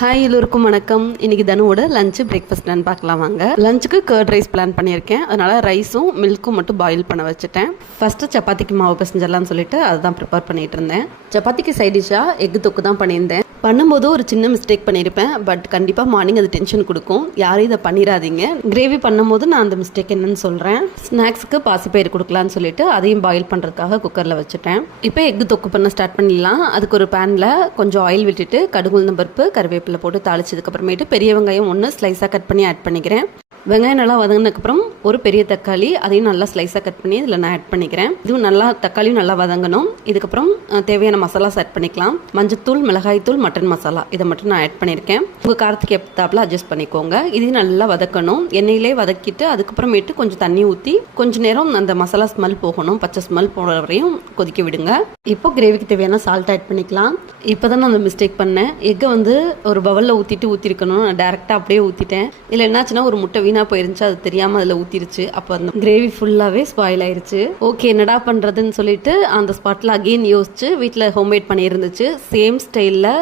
Hi எல்லோருக்கும் வணக்கம். இன்னைக்கு தனுவோட லஞ்சு பிரேக்ஃபாஸ்ட் பிளான் பார்க்கலாம் வாங்க. லஞ்சுக்கு கர்ட் ரைஸ் பிளான் பண்ணியிருக்கேன். அதனால ரைஸும் மில்க்கும் மட்டும் பாயில் பண்ண வச்சுட்டேன். ஃபஸ்ட்டு சப்பாத்திக்கு மாவு பிசைஞ்சிடலாம்னு சொல்லிட்டு அதுதான் ப்ரிப்பேர் பண்ணிட்டு இருந்தேன். சப்பாத்திக்கு சைடிஷாக எக் எக்கு தொக்கு தான் பண்ணியிருந்தேன். பண்ணும்போது ஒரு சின்ன மிஸ்டேக் பண்ணியிருப்பேன் பட் கண்டிப்பாக மார்னிங் அது டென்ஷன் கொடுக்கும். யாரும் இதை பண்ணிடாதீங்க கிரேவி பண்ணும்போது நான் அந்த மிஸ்டேக் என்னன்னு சொல்கிறேன் ஸ்நாக்ஸுக்கு பாசிப்பயிர் கொடுக்கலான்னு சொல்லிட்டு அதையும் பாயில் பண்ணுறதுக்காக குக்கரில் வச்சுட்டேன். இப்போ எக்கு தொக்கு பண்ண ஸ்டார்ட் பண்ணிடலாம். அதுக்கு ஒரு பேனில் கொஞ்சம் ஆயில் விட்டுட்டு கடுகு பருப்பு கருவேப்பிலை போட்டு தாளிச்சதுக்கப்புறமேட்டு பெரிய வெங்காயம் ஒன்று ஸ்லைஸாக கட் பண்ணி ஆட் பண்ணிக்கிறேன். வெங்காயம் நல்லா வதங்கினதுக்கப்புறம் ஒரு பெரிய தக்காளி அதையும் நல்லா ஸ்லைஸாக கட் பண்ணி இதில் நான் ஆட் பண்ணிக்கிறேன். இதுவும் நல்லா தக்காளியும் நல்லா வதங்கணும். இதுக்கப்புறம் தேவையான மசாலாஸ் ஆட் பண்ணிக்கலாம். மஞ்சத்தூள் மிளகாய்த்தூள் மட்டன் மசாலா இதை மட்டும் நான் ஆட் பண்ணியிருக்கேன். உங்கள் காரத்துக்கு ஏற்றாப்புல அட்ஜஸ்ட் பண்ணிக்கோங்க. இதையும் நல்லா வதக்கணும். எண்ணெயிலே வதக்கிட்டு அதுக்கப்புறமேட்டு கொஞ்சம் தண்ணி ஊற்றி கொஞ்ச நேரம் அந்த மசாலா ஸ்மெல் போகணும். பச்சை ஸ்மெல் போகிற வரையும் கொதிக்க விடுங்க. இப்போ கிரேவிக்கு தேவையான சால்ட் ஆட் பண்ணிக்கலாம். இப்போ தான் நான் அந்த மிஸ்டேக் பண்ணேன். எக்கை வந்து ஒரு பவலில் ஊற்றிட்டு ஊற்றிருக்கணும் நான் டேரெக்டாக அப்படியே ஊற்றிட்டேன் இதில் என்னாச்சுன்னா ஒரு முட்டை வீணாக போயிருந்துச்சு அது தெரியாமல் அதில் ஊற்றிருச்சு அப்போ அந்த கிரேவி ஃபுல்லாகவே ஸ்பாயில் ஆயிருச்சு. ஓகே என்னடா பண்ணுறதுன்னு சொல்லிட்டு அந்த ஸ்பாட்டில் அகெயின் யோசிச்சு வீட்டில் ஹோம்மேட் பண்ணியிருந்துச்சு சேம் ஸ்டைலில்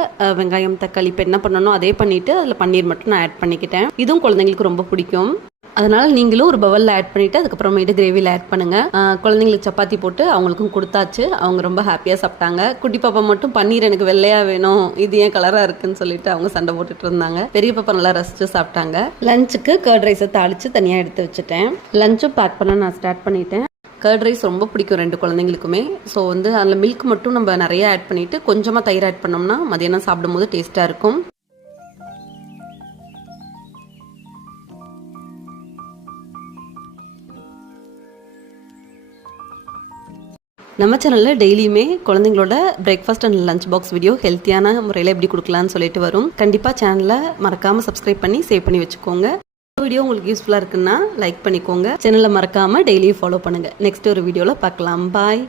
வெங்காயம் தக்காளி இப்போ என்ன பண்ணணும் அதே பண்ணிவிட்டு அதில் பன்னீர் மட்டும் நான் ஆட் பண்ணிக்கிட்டேன். இதுவும் குழந்தைங்களுக்கு ரொம்ப பிடிக்கும். அதனால நீங்களும் ஒரு பவலில் ஆட் பண்ணிட்டு அதுக்கப்புறமேட்டு கிரேவியில் ஆட் பண்ணுங்க. குழந்தைங்களுக்கு சப்பாத்தி போட்டு அவங்களுக்கும் கொடுத்தாச்சு. அவங்க ரொம்ப ஹாப்பியாக சாப்பிட்டாங்க. குட்டி பாப்பா மட்டும் பன்னீர் எனக்கு வெள்ளையா வேணும். இது ஏன் கலராக இருக்குன்னு சொல்லிட்டு அவங்க சண்டை போட்டுட்டு இருந்தாங்க. பெரிய பாப்பா நல்லா ரசிச்சு சாப்பிட்டாங்க. லஞ்சுக்கு கர்ட் ரைஸை தாளிச்சு தனியாக எடுத்து வச்சுட்டேன். லஞ்சும் பேக் பண்ண நான் ஸ்டார்ட் பண்ணிட்டேன். கர்ட் ரைஸ் ரொம்ப பிடிக்கும் ரெண்டு குழந்தைங்களுக்குமே. ஸோ வந்து அதில் மில்க் மட்டும் நம்ம நிறைய ஆட் பண்ணிட்டு கொஞ்சமாக தயிர் ஆட் பண்ணோம்னா மதியானம் சாப்பிடும்போது டேஸ்ட்டாக இருக்கும். நம்ம சேனலில் டெய்லியுமே குழந்தைங்களோட breakfast and lunch box video ஹெல்த்தியான முறையில் எப்படி கொடுக்கலான்னு சொல்லிட்டு வரும். கண்டிப்பாக சேனலை மறக்காமல் சப்ஸ்கிரைப் பண்ணி சேவ் பண்ணி வச்சுக்கோங்க. வீடியோ உங்களுக்கு யூஸ்ஃபுல்லாக இருக்குன்னா லைக் பண்ணிக்கோங்க. சேனலை மறக்காமல் டெய்லியும் ஃபாலோ பண்ணுங்கள் நெக்ஸ்ட் ஒரு வீடியோவில் பார்க்கலாம். பாய்